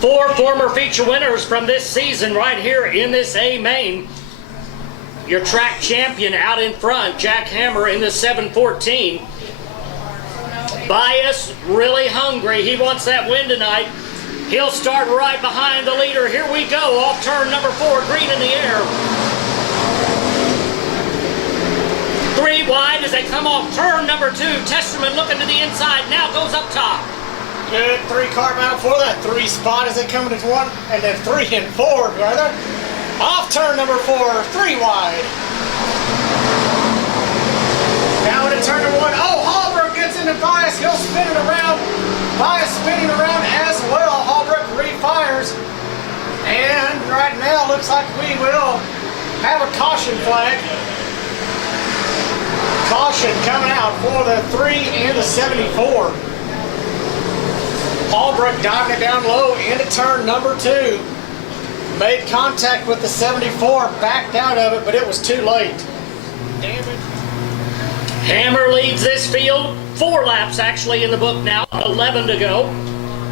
Four former feature winners from this season right here in this A main. Your track champion out in front, Jack Hammer in the 714. Bias, really hungry. He wants that win tonight. He'll start right behind the leader. Here we go, off turn number 4, green in the air. 3 wide as they come off turn number 2. Testerman looking to the inside, now goes up top. Good 3-car battle for that 3 spot as they come into 1, and then 3 and 4, brother. Off turn number 4, 3 wide. Now into turn number 1. Oh, Hallbrook gets into Bias. He'll spin it around. Bias spinning around as well. Hallbrook refires. And right now looks like we will have a caution flag. Caution coming out for the 3 and the 74. Hallbrook diving it down low into turn number 2. Made contact with the 74, backed out of it, but it was too late. Damn it. Hammer leads this field. 4 laps actually in the book now, 11 to go.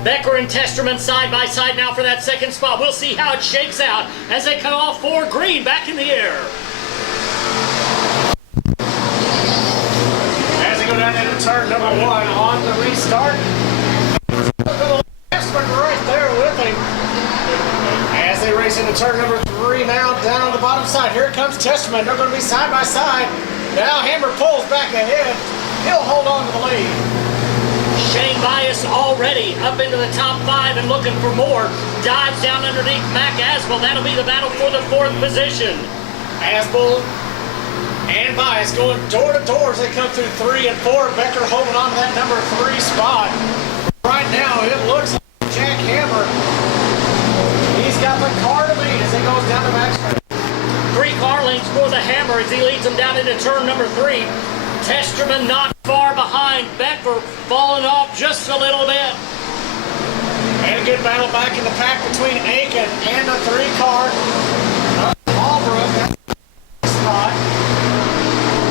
Becker and Testerman side by side now for that second spot. We'll see how it shakes out as they come off 4 green back in the air. As they go down into turn number 1 on the restart. Right there with him. As they race into turn number 3 now, down on the bottom side. Here comes Testerman. They're going to be side by side. Now Hammer pulls back ahead. He'll hold on to the lead. Shane Bias already up into the top 5 and looking for more. Dives down underneath Mac Asbel. That'll be the battle for the 4th position. Asbel and Bias going door to door as they come through 3 and 4. Becker holding on to that number 3 spot. Right now, it looks like Jack Hammer. He's got the car to lead as he goes down the backstretch. 3 car lengths for the Hammer as he leads them down into turn number 3. Testerman not far behind. Becker falling off just a little bit. And a good battle back in the pack between Aiken and the 3 car. Hallbrook, that's the spot.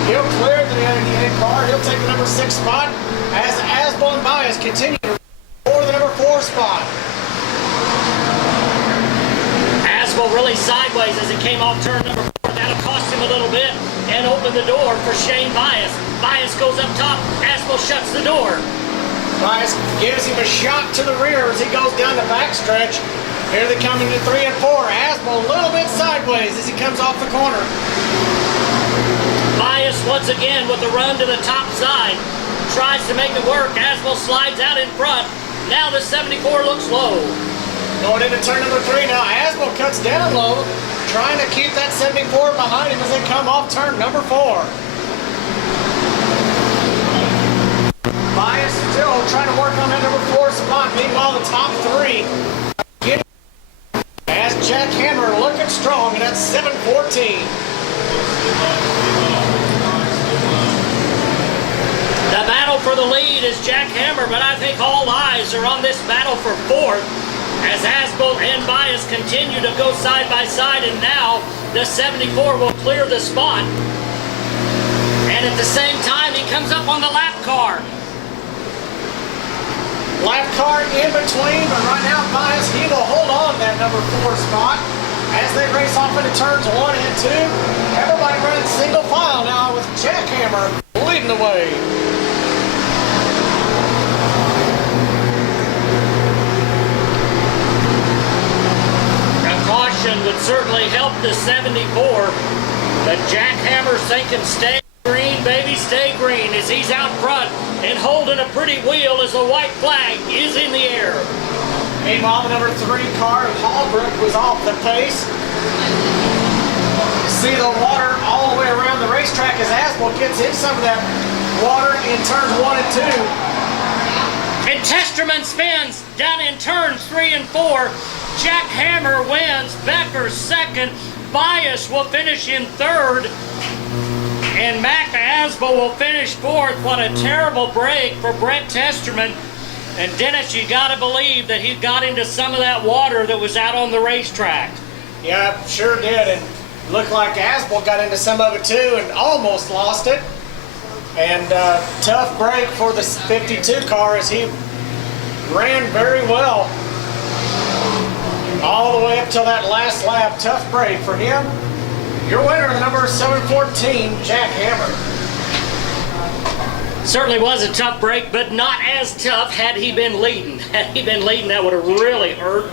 He'll clear the 8 car. He'll take the number 6 spot as Asbel and Bias continue for the number 4 spot. Asbel really sideways as he came off turn number 4. That'll cost him a little bit and open the door for Shane Bias. Bias goes up top. Asbel shuts the door. Bias gives him a shot to the rear as he goes down the backstretch. Here they come into 3 and 4. Asbel a little bit sideways as he comes off the corner. Bias once again with the run to the top side. Tries to make it work. Asbel slides out in front. Now the 74 looks low. Going into turn number 3 now. Asbel cuts down low, trying to keep that 74 behind him as they come off turn number 4. Bias still trying to work on that number 4 spot. Meanwhile, the top 3 as Jack Hammer looking strong in that 714. The battle for the lead is Jack Hammer, but I think all eyes are on this battle for 4th as Asbel and Bias continue to go side by side, and now the 74 will clear the spot. And at the same time, he comes up on the lap car. Lap car in between, but right now Bias, he will hold on to that number 4 spot as they race off into turns 1 and 2. Everybody running single file now with Jack Hammer leading the way. Caution would certainly help the 74, but Jack Hammer's thinking stay green, baby, stay green as he's out front and holding a pretty wheel as the white flag is in the air. Meanwhile, the number 3 car, Hallbrook, was off the pace. See the water all the way around the racetrack as Asbel gets in some of that water in turns 1 and 2. And Testerman spins down in turns 3 and 4. Jack Hammer wins. Becker second. Bias will finish in 3rd. And Mac Asbel will finish 4th. What a terrible break for Brent Testerman. And Dennis, you got to believe that he got into some of that water that was out on the racetrack. Yeah, sure did. And looked like Asbel got into some of it too and almost lost it. And tough break for the 52 car as he ran very well. all the way up till that last lap. Tough break for him. Your winner, the number 714, Jack Hammer. Certainly was a tough break, but not as tough had he been leading. Had he been leading, that would have really hurt.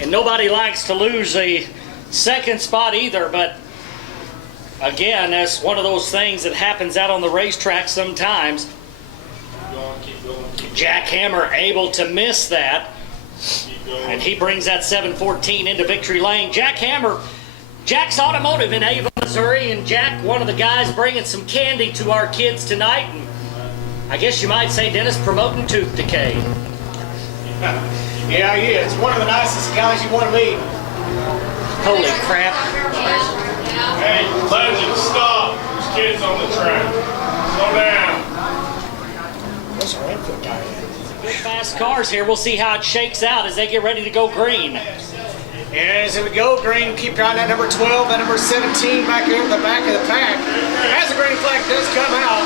And nobody likes to lose a second spot either, but again, that's one of those things that happens out on the racetrack sometimes. Jack Hammer able to miss that, and he brings that 714 into victory lane. Jack Hammer, Jack's Automotive in Ava, Missouri, and Jack, one of the guys bringing some candy to our kids tonight. And I guess you might say, Dennis, promoting tooth decay. Yeah, he is. One of the nicest guys you want to meet. Holy crap. Hey, legend, stop. There's kids on the track. Slow down. What's our input guy in? Big fast cars here. We'll see how it shakes out as they get ready to go green. And as we go green, keep your eye on that number 12, that number 17 back here at the back of the pack. As the green flag does come out,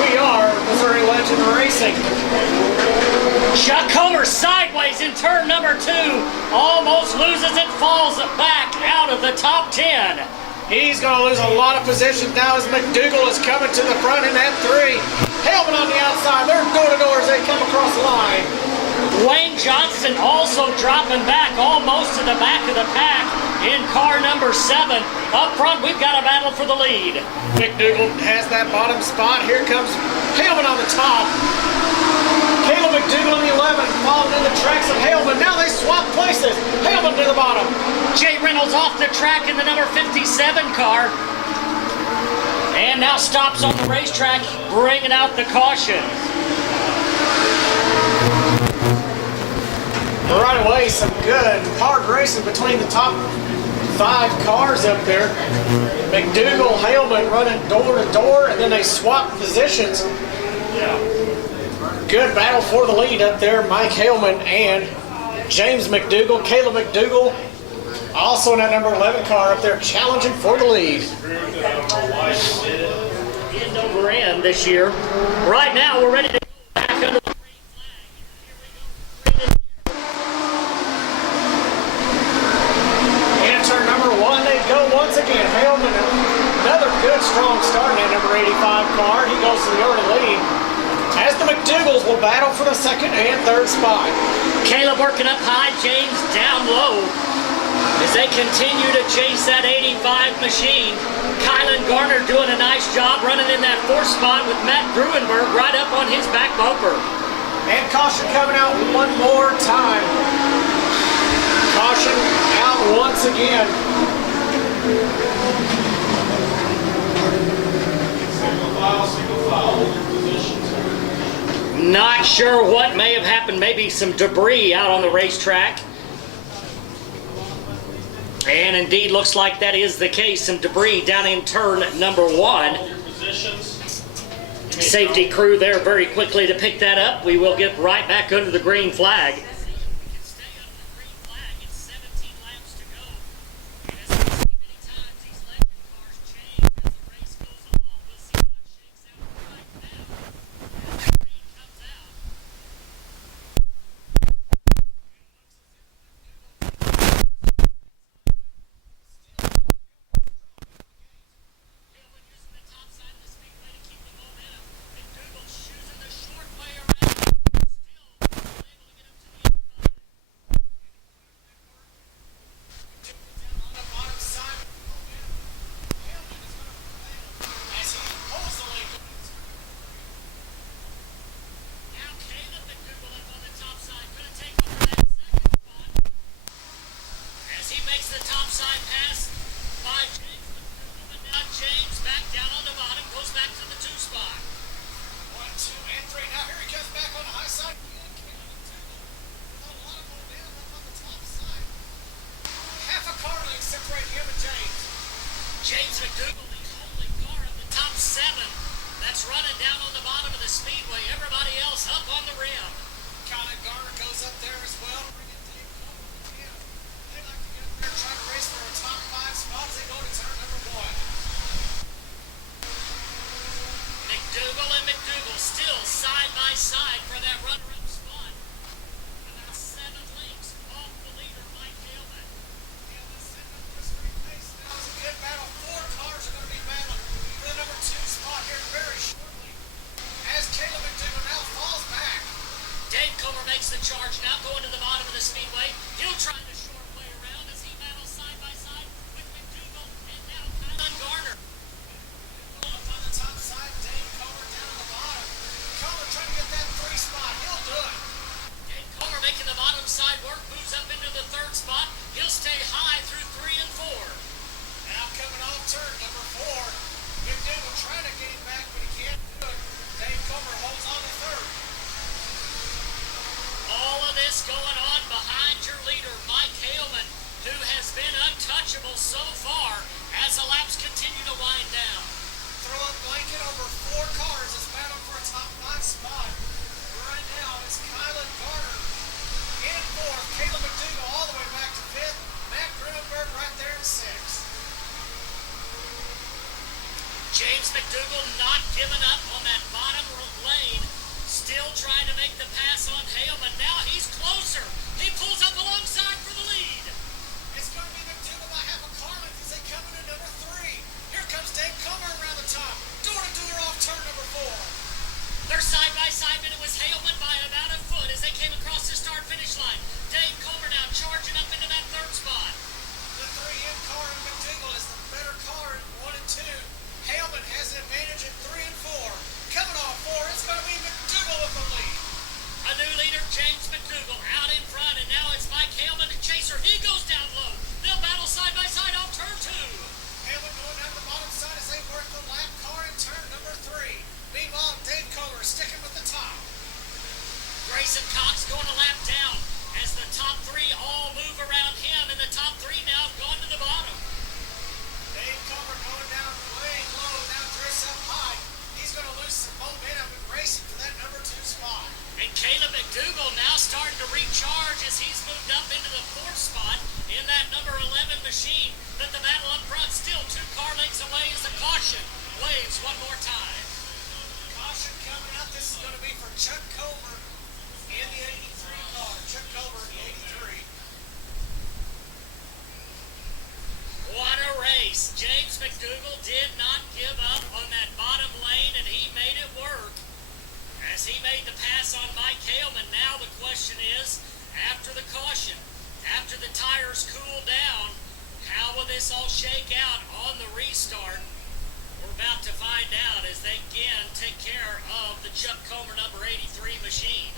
we are Missouri Legend Racing. Chuck Comer sideways in turn number 2. Almost loses it, falls back out of the top 10. He's going to lose a lot of positions now as McDougal is coming to the front in that 3. Hellman on the outside. They're door to door as they come across the line. Wayne Johnson also dropping back almost to the back of the pack in car number 7. Up front, we've got a battle for the lead. McDougal has that bottom spot. Here comes Hellman on the top. Caleb McDougal in the 11, following in the tracks of Hellman. Now they swap places. Hellman to the bottom. Jay Reynolds off the track in the number 57 car. And now stops on the racetrack, bringing out the caution. Right away, some good hard racing between the top 5 cars up there. McDougal, Hellman running door to door, and then they swap positions. Good battle for the lead up there. Mike Hellman and James McDougal. Caleb McDougal also in that number 11 car up there challenging for the lead. End over end this year. Right now, we're ready to go back under the green flag. And turn number 1, they go once again. Hellman, another good strong start in that number 85 car. He goes to the early lead. As the McDougals will battle for the 2nd and 3rd spot. Caleb working up high, James down low as they continue to chase that 85 machine. Kylan Garner doing a nice job running in that 4th spot with Matt Gruenberg right up on his back bumper. And caution coming out one more time. Caution out once again. Single file, positions. Not sure what may have happened. Maybe some debris out on the racetrack. And indeed looks like that is the case. Some debris down in turn number 1. Safety crew there very quickly to pick that up. We will get right back under the green flag. James McDougal, the only car of the top 7 that's running down on the bottom of the speedway. Everybody else up on the rim. Kylan Garner goes up there as well. They like to get up there and try to race for a top 5 spot as they go to turn number 1. McDougal and McDougal still side by side for that runner-up spot. About 7 lengths off the leader. good. Dave Comer making the bottom side work, moves up into the third spot. He'll stay high through 3 and 4. Now coming off turn number 4. McDougal trying to get him back, but he can't do it. Dave Comer holds on to third. All of this going on behind your leader, Mike Haleman, who has been untouchable so far as the laps continue to wind down. Throw a blanket over 4 cars. It's battle for a top 5 spot. Right now, it's Kylan Garner in 4th. Caleb McDougal all the way back to 5th. Matt Grimmenberg right there in 6th. James McDougal not giving up on that bottom lane. Still trying to make the pass on Haleman. Now he's closer. He pulls up alongside for the lead. It's going to be McDougal by half a car length as they come into number 3. Here comes Dave Comer around the top. Door-to-door off turn number 4. They're side by side, but it was Haleman by about a foot as they came across the start-finish line. Dave Comer now charging up into that third spot. The 3M car in McDougal is the better car in 1 and 2. Haleman has an advantage in 3 and 4. Coming off 4, it's going to be McDougal with the lead. A new leader, James McDougal, out in front, and now it's Mike Haleman, the chaser. He goes down low. They'll battle side by side off turn 2. Haleman going down the bottom side as they work the lap car in turn number 3. Meanwhile, Dave Comer sticking with the top. Grayson Cox going a lap down as the top 3 all move around him, and the top 3 now have gone to the bottom. Dave Comer going down way low, now drifts up high. He's going to lose some momentum and racing for that number 2 spot. And Caleb McDougal now starting to recharge as he's moved up into the 4th spot in that number 11 machine. But the battle up front still 2 car lengths away as the caution waves one more time. Caution coming out. This is going to be for Chuck Comer in the 83 car. Chuck Comer in the 83. What a race. James McDougal did not give up on that bottom lane, and he made it work. As he made the pass on Mike Haleman, now the question is, after the caution, after the tires cool down, how will this all shake out on the restart? We're about to find out as they again take care of the Chuck Comer number 83 machine.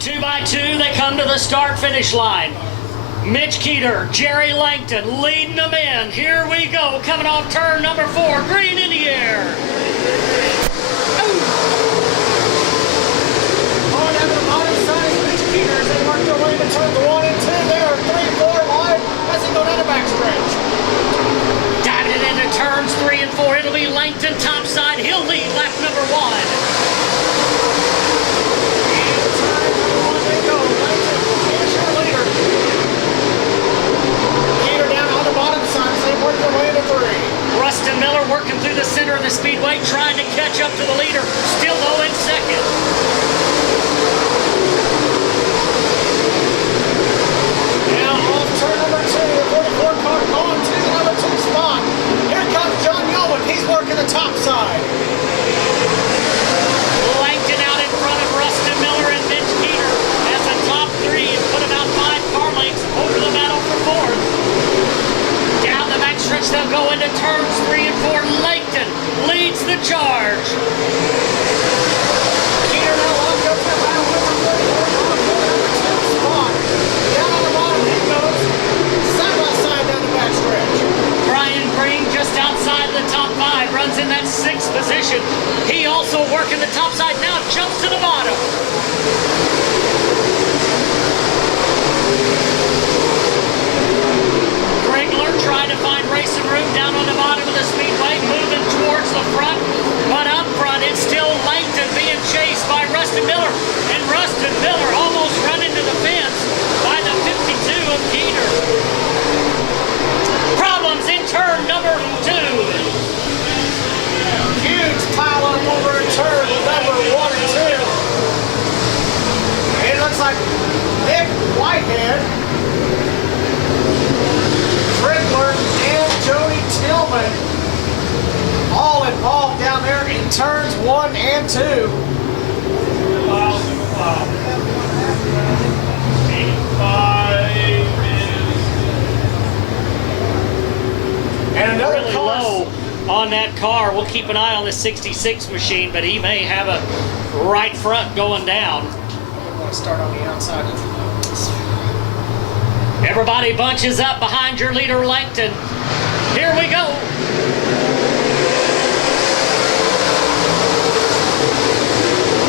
Two by two, they come to the start-finish line. Mitch Keeter, Jerry Langton leading them in. Here we go, coming off turn number 4, green in the air. On down the bottom side is Mitch Keeter as they work their way to turns 1 and 2. They are 3, 4 wide as they go down the backstretch. Diving it into turns 3 and 4. It'll be Langton topside. He'll lead lap number 1. Work their way to Green trying to catch up to the leader, still though in second. Now off turn number 2, the 44 car going to the number 2 spot. Here comes John Yeoman. He's working the top side. Langton out in front of Rustin Miller and Mitch Keeter as a top 3 and put about 5 car lengths over the battle for fourth. Down the backstretch they'll go into turns 3 and 4. Langton leads the charge. Keeter now locked up the battle with the 44 car going to number 2 spot. Down on the bottom he goes. Side by side down the backstretch. Brian Green just outside the top 5, runs in that 6th position. He also working the top side now, jumps to the bottom. Grigler trying to find racing room down on the bottom of the speedway, moving towards the front, but up front it's still Langton being chased by Rustin Miller, and Rustin Miller almost running to the fence by the 52 of Keeter. Problems in turn number 2. Huge pile up over in turn number 1 and 2. It looks like Nick Whitehead, Grigler, and Jody Tillman all involved down there in turns 1 and 2. 85 And another Really car. low on that car. We'll keep an eye on the 66 machine, but he may have a right front going down. I'm going to start on the outside. Everybody bunches up behind your leader, Langton. Here we go.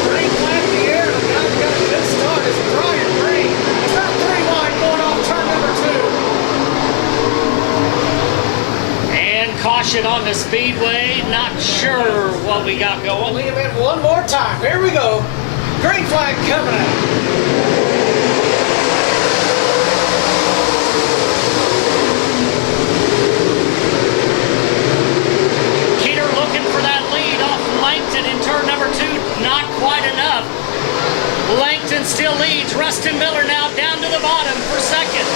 Green flag in the air, and the guy who got a good start is Brian Green. He's got 3 wide going off turn number 2. And caution on the speedway. Not sure what we got going. Lead him in one more time. Here we go. Green flag coming out. Keeter looking for that lead off Langton in turn number 2. Not quite enough. Langton still leads. Rustin Miller now down to the bottom for second.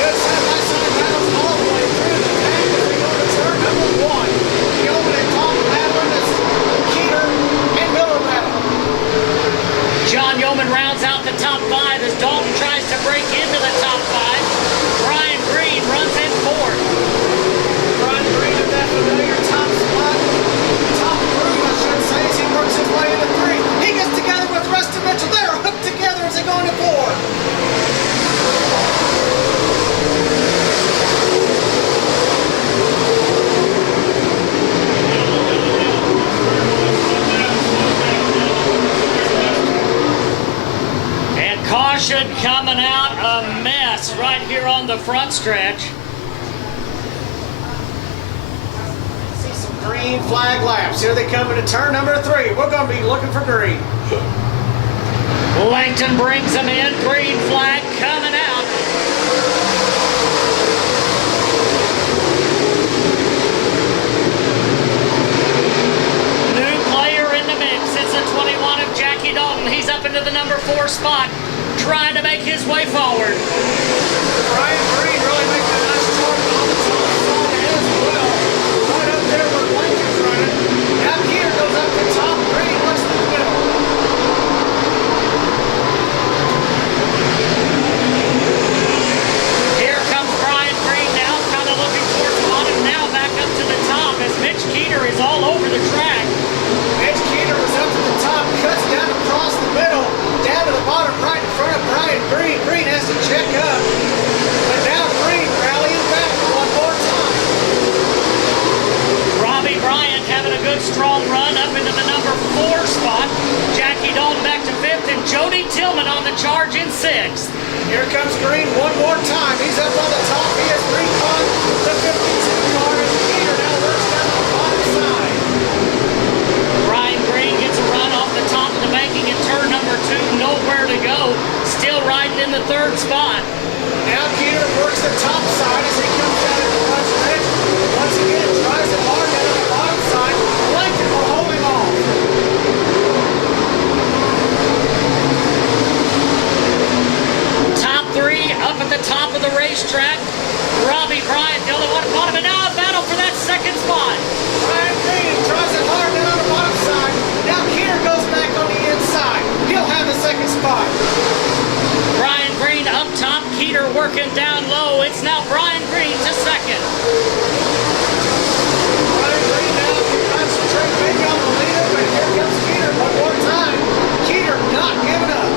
Good side-by-side battles all the way through the tank as we go to turn number 1. The opening top battling is Keeter and Miller battle. John Yeoman rounds out the top 5 as Dalton tries to break into the top 5. Brian Green runs in fourth. Brian Green at that familiar top spot. Top groove, I should say, as he works his way into 3. He gets together with Rustin Mitchell. They're hooked together as they go into 4. And caution coming out, a mess right here on the front stretch. See some green flag laps. Here they come into turn number 3. We're going to be looking for green. Langton brings them in, green flag coming out. New player in the mix, it's a 21 of Jackie Dalton. He's up into the number 4 spot, trying to make his way forward. Brian Green really making a nice start on the top side as well. Right up there where Lincoln's running. Now Keeter goes up to top. Green looks to the middle. Here comes Brian Green now, kind of looking towards the bottom, now back up to the top as Mitch Keeter is all over the track. Mitch Keeter was up to the top, cuts down across the middle, down to the bottom right in front of Brian Green. Green has to check up. But now Green rallying back one more time. Robbie Bryant having a good strong run up into the number 4 spot. Jackie Dalton back to 5th and Jody Tillman on the charge in 6th. Here comes Green one more time. He's up on the top. He has recon the 52 car as Keeter now works down the bottom side. Brian Green gets a run off the top of the banking in turn number 2. Nowhere to go. Still riding in the 3rd spot. Now Keeter works the top side as he comes down at the front stretch. Once again, tries it hard down on the bottom side. working down low. It's now Brian Green to second. Brian Green now can concentrate maybe on the leader, but here comes Keeter one more time. Keeter not giving up.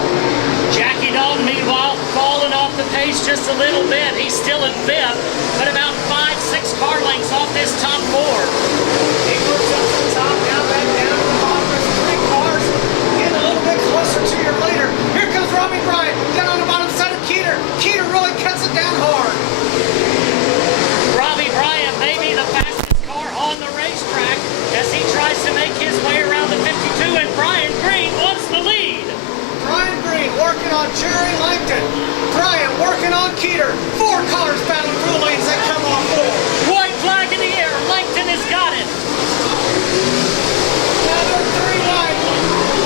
Jackie Dalton, meanwhile, falling off the pace just a little bit. He's still in fifth, but about 5-6 car lengths off this top four. He moves up to the top, now back down to the bottom. There's 3 cars. Getting a little bit closer to your leader. Here comes Robbie Bryant down on the bottom side of Keeter. Keeter really cuts it down hard. Robbie Bryant may be the fastest car on the racetrack as he tries to make his way around the 52, and Brian Green wants the lead. Brian Green working on Jerry Langton. Bryant working on Keeter. 4 cars battling through the lanes that come off board. White flag in the air. Langton has got it. Now they're 3 wide.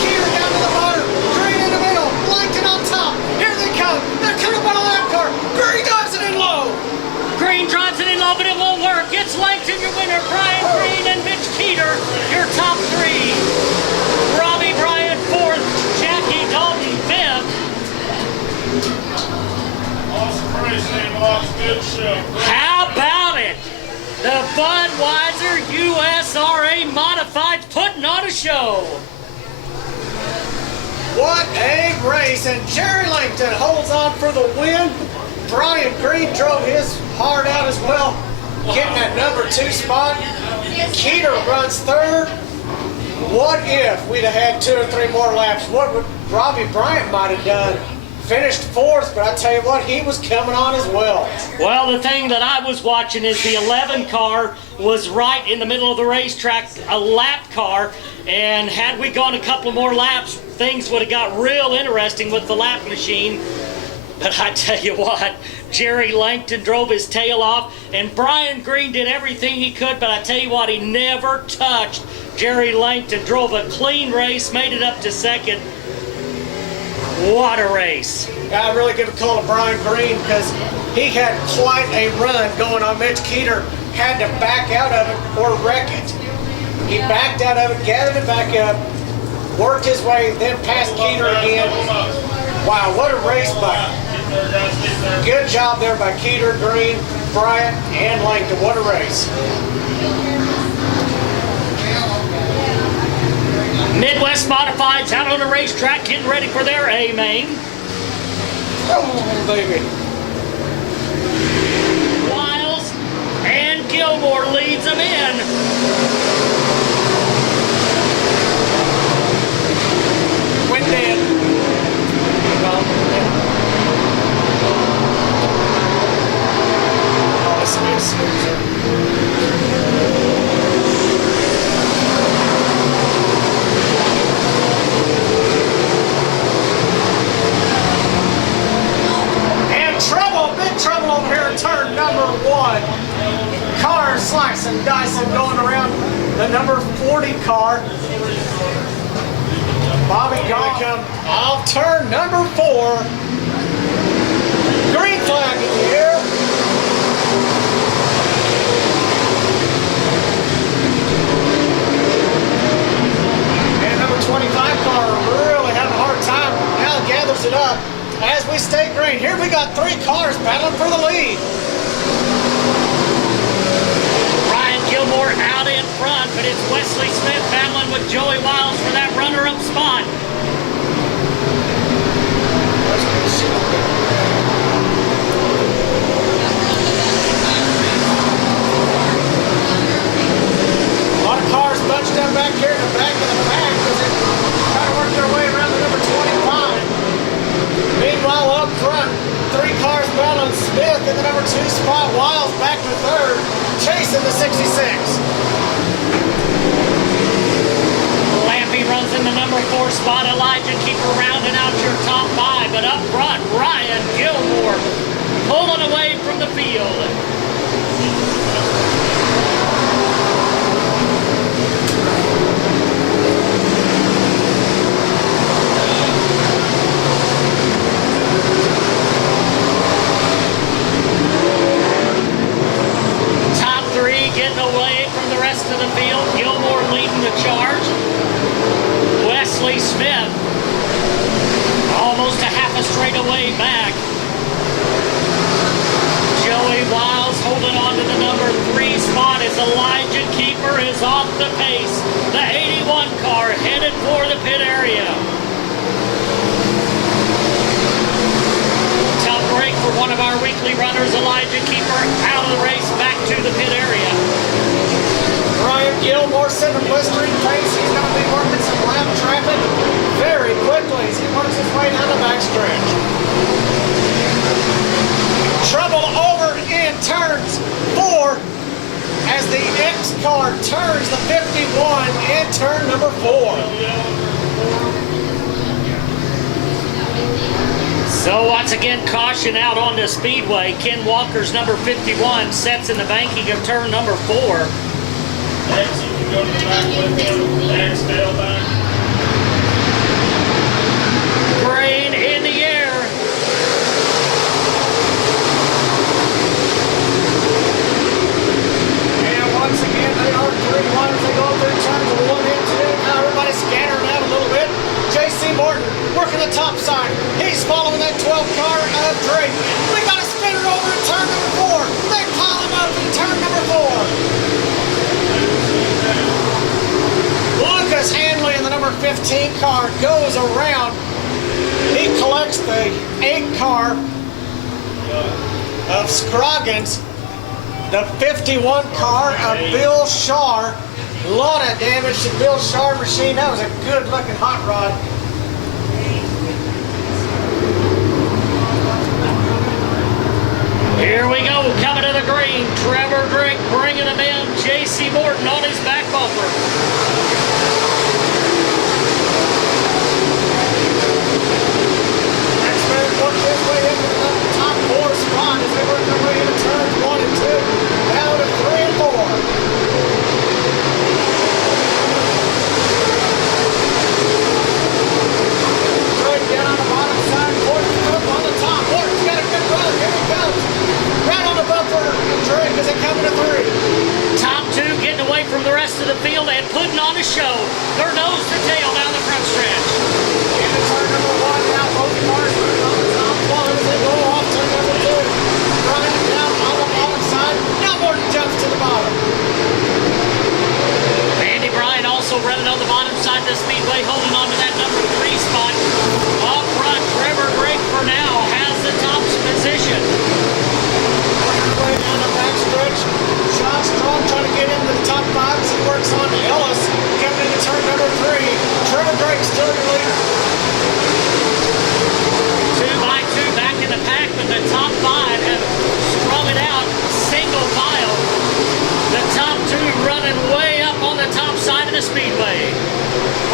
Keeter down to the bottom. Green in the middle. Langton on top. Here they come. They're coming up on a lap car. Green drives it in low. Green drives it in low, but it won't work. It's Langton, your winner. Brian Green and Mitch Keeter, your top 3. Robbie Bryant, 4th. Jackie Dalton, 5th. Awesome race, team. Lots good show. How about it? The Budweiser USRA Modifieds putting on a show. What a race. And Jerry Langton holds on for the win. Brian Green drove his heart out as well, getting that number 2 spot. Keeter runs 3rd. What if we'd have had 2 or 3 more laps? What would Robbie Bryant might have done? Finished 4th, but I tell you what, he was coming on as well. Well, the thing that I was watching is the 11 car was right in the middle of the racetrack, a lap car, and had we gone a couple more laps, things would have got real interesting with the lap machine. But I tell you what, Jerry Langton drove his tail off, and Brian Green did everything he could, but I tell you what, he never touched Jerry Langton. Drove a clean race, made it up to second. What a race. I really give a call to Brian Green because he had quite a run going on. Mitch Keeter had to back out of it or wreck it. He backed out of it, gathered it back up, worked his way, then passed Keeter again. Wow, what a race by. Good job there by Keeter, Green, Bryant, and Langton. What a race. Midwest Modifieds out on the racetrack getting ready for their A-main. Oh, baby. Wiles and Gilmore leads them in. Went dead. Oh, this will be a snoozer. Big trouble over here in turn number 1. Cars slicing, dicing, going around the number 40 car. Bobby gonna come off turn number 4. Green flag in the air. And number 25 car really having a hard time. Now gathers it up. As we stay green, here we got 3 cars battling for the lead. Ryan Gilmore out in front, but it's Wesley Smith battling with Joey Wiles for that runner-up spot. A lot of cars bunched up back here in the back of the pack as they try to work their way around the number 25. Meanwhile, up front, 3 cars battling Smith in the number 2 spot. Wiles back to 3rd, chasing the 66. Lampy runs in the number 4 spot. Elijah Keeper rounding out your top 5, but up front, Ryan Gilmore pulling away from the field. Getting away from the rest of the field. Gilmore leading the charge. Wesley Smith almost a half a straightaway back. Joey Wiles holding on to the number 3 spot as Elijah Keeper is off the pace. The 81 car headed for the pit area. Tough break for one of our weekly runners, Elijah Keeper, out of the race back to the pit area. Ryan Gilmore set a blistering pace. He's going to be working some lap traffic very quickly as he works his way down the backstretch. Trouble over in turns 4 as the X car turns the 51 in turn number 4. So once again, caution out on the speedway. Ken Walker's number 51 sets in the banking of turn number 4. X, you can go to the back with him. X, tail back. Grain in the air. And once again, they are 3-1 as they go through turns 1 and 2. Now everybody's scattering out a little bit. J.C. Morton working the top side. He's following that 12 car of Drake. We got a spinner over in turn number 4. They pile him up in turn number 4. Lucas Hanley in the number 15 car goes around. He collects the 8 car of Scroggins. The 51 car of Bill Shaw. A lot of damage to Bill Shaw machine. That was a good looking hot rod. Here we go, coming to the green. Trevor Drake bringing him in. J.C. Morton on his back bumper. Next man worked his way into the top 4 spot as they work their way into turns 1 and 2. Down to 3 and 4. Drake down on the bottom side. Morton up on the top. Morton's got a good run. Here he comes. Right on the bumper of Drake as they come into 3. Top 2 getting away from the rest of the field and putting on a show. They're nose to tail down the front stretch. Into turn number 1 now. Both cars moving on the top 1 as they go off turn number 2. Running down on the bottom side. Now Morton jumps to the bottom. Andy Bryan also running on the bottom side of the speedway, holding on to that number 3 spot. Up front, Trevor Drake for now has the top position. Way down the backstretch. Sean Strong trying to get into the top 5 as he works on Ellis. Coming into turn number 3. Trevor Drake still your leader. 2 by 2 back in the pack, but the top 5 have strung it out single file. The top 2 running way up on the top side of the speedway.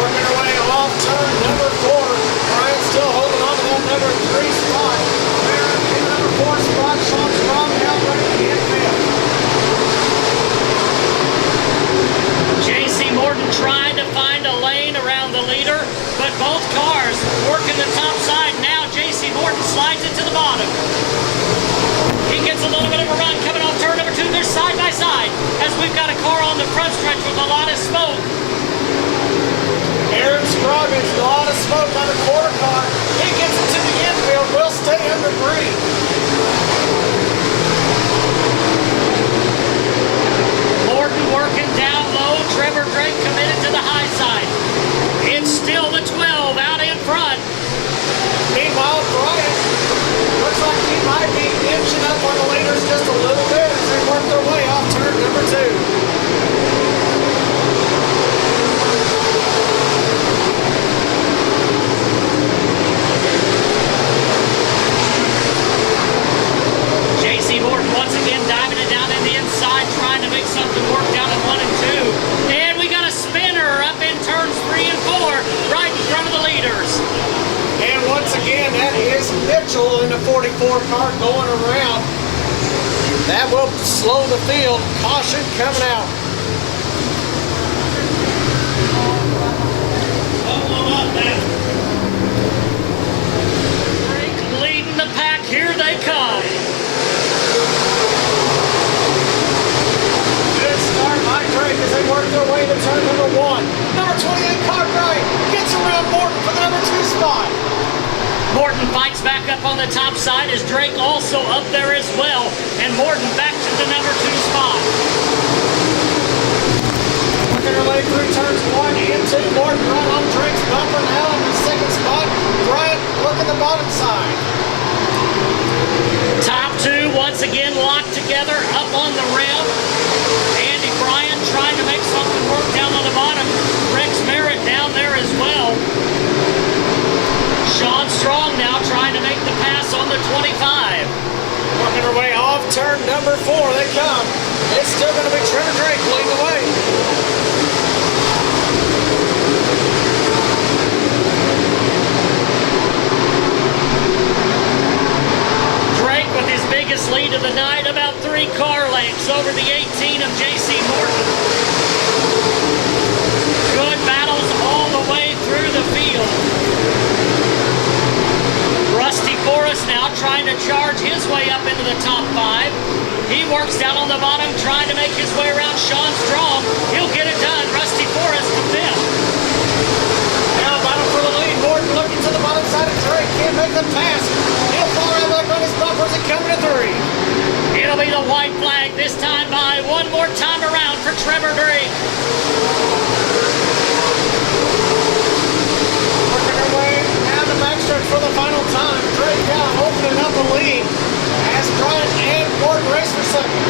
Working our way off turn number 4. Brian still holding on to that number 3 spot. There in the number 4 spot. Sean Strong now running the infield. J.C. Morton trying to find a lane around the leader, but both cars working the top side. Now J.C. Morton slides it to the bottom. He gets a little bit of a run coming off turn number 2. They're side by side as we've got a car on the front stretch with a lot of smoke. Aaron Scroggins, a lot of smoke on the quarter car. He gets it to the infield. Will stay under green. Morton working down low. Trevor Drake committed to the high side. It's still the 12 out in front. Meanwhile, Brian looks like he might be inching up on the leaders just a little bit as they work their way off turn number 2. J.C. Morton once again diving it down in the inside, trying to make something work down in 1 and 2. And we got a spinner up in turns 3 and 4, right in front of the leaders. And once again, that is Mitchell in the 44 car going around. That will slow the field. Caution coming out. Drake leading the pack. Here they come. Good start by Drake as they work their way to turn number 1. Number 28 car Brian gets around Morton for the number 2 spot. Morton fights back up on the top side as Drake also up there as well. And Morton back to the number 2 spot. Working her way through turns 1 and 2. Morton right on Drake's bumper now in the second spot. Bryant working the bottom side. Top 2 once again locked together up on the rim. Andy Bryant trying to make something work down on the bottom. Rex Merritt down there as well. Sean Strong now trying to make the pass on the 25. Working her way off turn number 4. They come. It's still going to be Trevor Drake leading the way. Drake with his biggest lead of the night, about 3 car lengths over the 18 of J.C. Morton. Good battles all the way through the field. Rusty Forrest now trying to charge his way up into the top 5. He works down on the bottom trying to make his way around Sean Strong. He'll get it done. Rusty Forrest to 5th. Now battle for the lead. Morton looking to the bottom side of Drake. Can't make the pass. He'll fall right back on his bumpers and coming to 3. It'll be the white flag this time by one more time around for Trevor Drake. Working her way down the backstretch for the final time. Drake now opening up the lead as Bryant and Morton race for second.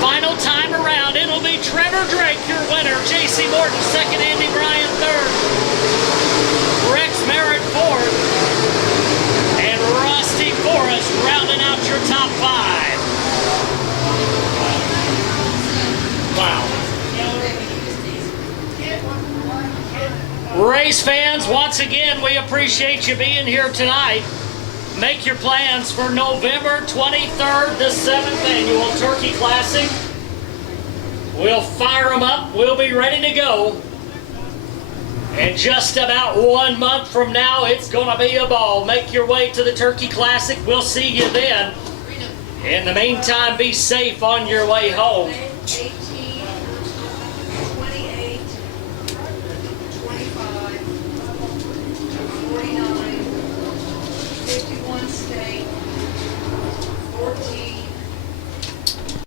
Final time around, it'll be Trevor Drake, your winner. J.C. Morton second, Andy Bryant third. Rex Merritt fourth. And Rusty Forrest rounding out your top 5. Wow. Race fans, once again, we appreciate you being here tonight. Make your plans for November 23rd, the 7th annual Turkey Classic. We'll fire them up. We'll be ready to go. And just about 1 month from now, it's going to be a ball. Make your way to the Turkey Classic. We'll see you then. In the meantime, be safe on your way home.